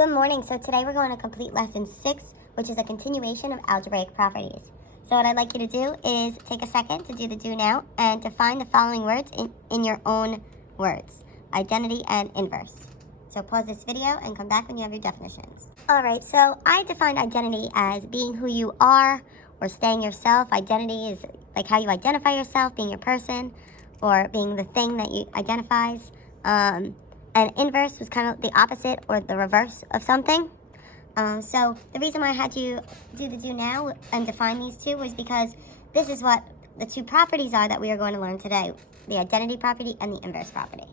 Good morning. So today we're going to complete lesson 6, which is a continuation of algebraic properties. So what I'd like you to do is take a second to do the do now and define the following words in your own words: identity and inverse. So pause this video and come back when you have your definitions. All right, so I defined identity as being who you are or staying yourself. Identity is like how you identify yourself, being your person or being the thing that you identifies. And inverse was kind of the opposite or the reverse of something. So the reason why I had you do the do now and define these two was because this is what the two properties are that we are going to learn today: the identity property and the inverse property.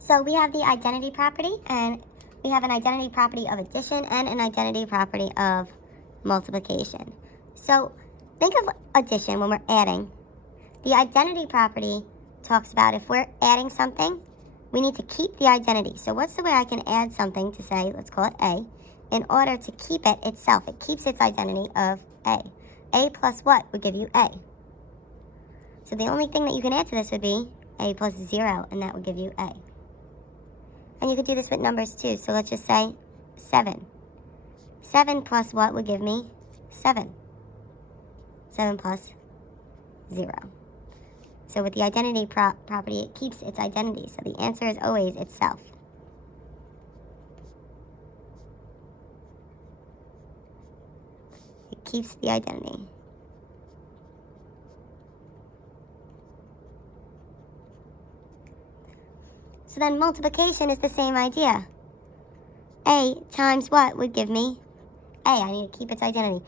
So we have the identity property, and we have an identity property of addition and an identity property of multiplication. So think of addition when we're adding. The identity property talks about if we're adding something, we need to keep the identity. So what's the way I can add something to say, let's call it A, in order to keep it itself? It keeps its identity of A. A plus what would give you A? So the only thing that you can add to this would be A plus 0, and that would give you A. And you could do this with numbers too. So let's just say 7. 7 plus what would give me 7? 7 plus 0. So with the identity property, it keeps its identity. So the answer is always itself. It keeps the identity. So then multiplication is the same idea. A times what would give me A? I need to keep its identity.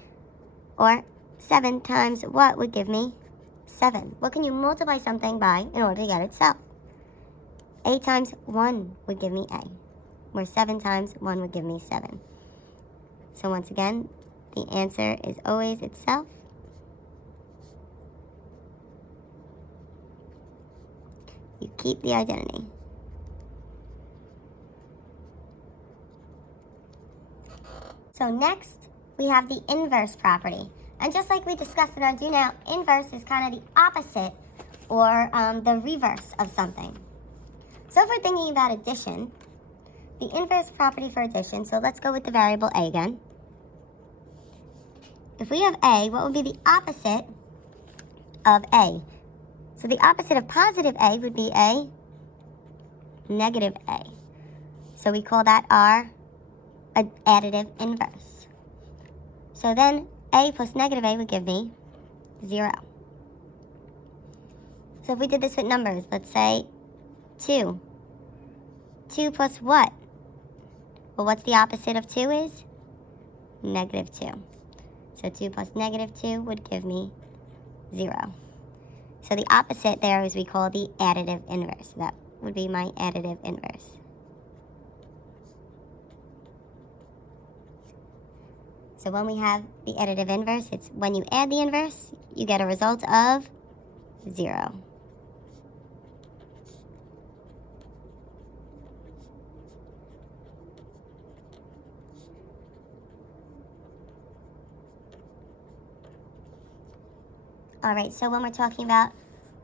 Or 7 times what would give me 7. What can you multiply something by in order to get itself? A times 1 would give me A, where 7 times 1 would give me 7. So once again, the answer is always itself. You keep the identity. So next, we have the inverse property. And just like we discussed in our do now, inverse is kind of the opposite or the reverse of something. So if we're thinking about addition, the inverse property for addition, so let's go with the variable A again. If we have A, what would be the opposite of A? So the opposite of positive A would be a negative A. So we call that our additive inverse. So then A plus negative A would give me 0. So if we did this with numbers, let's say 2. 2 plus what? Well, what's the opposite of 2 is? Negative 2. So 2 plus negative 2 would give me 0. So the opposite there is we call the additive inverse. That would be my additive inverse. So when we have the additive inverse, it's when you add the inverse, you get a result of 0. All right, so when we're talking about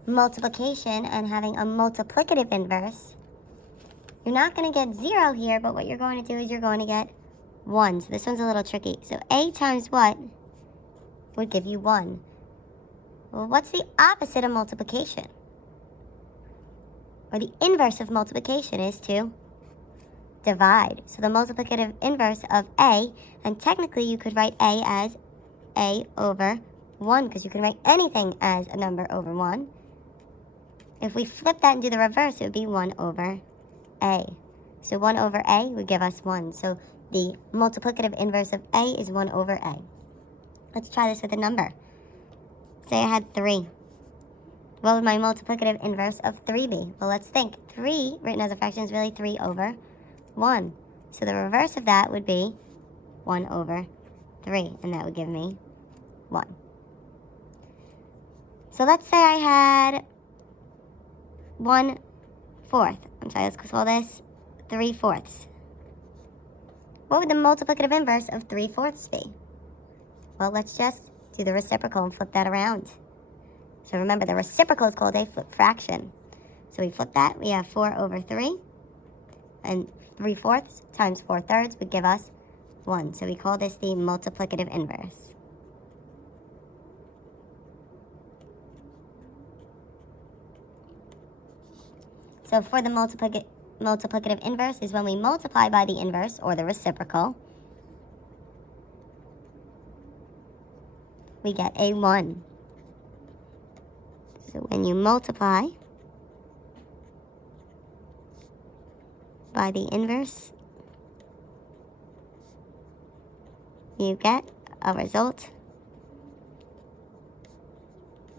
multiplication and having a multiplicative inverse, you're not going to get 0 here, but what you're going to do is you're going to get 1. So this one's a little tricky. So A times what would give you 1? Well, what's the opposite of multiplication? Or the inverse of multiplication is to divide. So the multiplicative inverse of A, and technically you could write A as A over 1, because you can write anything as a number over 1. If we flip that and do the reverse, it would be 1 over A. So 1 over A would give us 1. So the multiplicative inverse of A is 1 over A. Let's try this with a number. Say I had 3. What would my multiplicative inverse of 3 be? Well, let's think. 3 written as a fraction is really 3 over 1. So the reverse of that would be 1 over 3, and that would give me 1. So let's say I had 1/4. I'm sorry, let's call this 3/4. What would the multiplicative inverse of 3/4 be? Well, let's just do the reciprocal and flip that around. So remember, the reciprocal is called a flip fraction. So we flip that, we have 4 over 3. And 3/4 times 4/3 would give us 1. So we call this the multiplicative inverse. So for the multiplicative inverse is when we multiply by the inverse, or the reciprocal, we get a 1. So when you multiply by the inverse, you get a result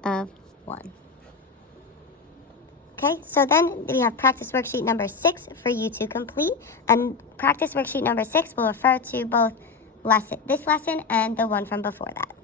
of 1. Okay, so then we have practice worksheet number 6 for you to complete. And practice worksheet number 6 will refer to both this lesson and the one from before that.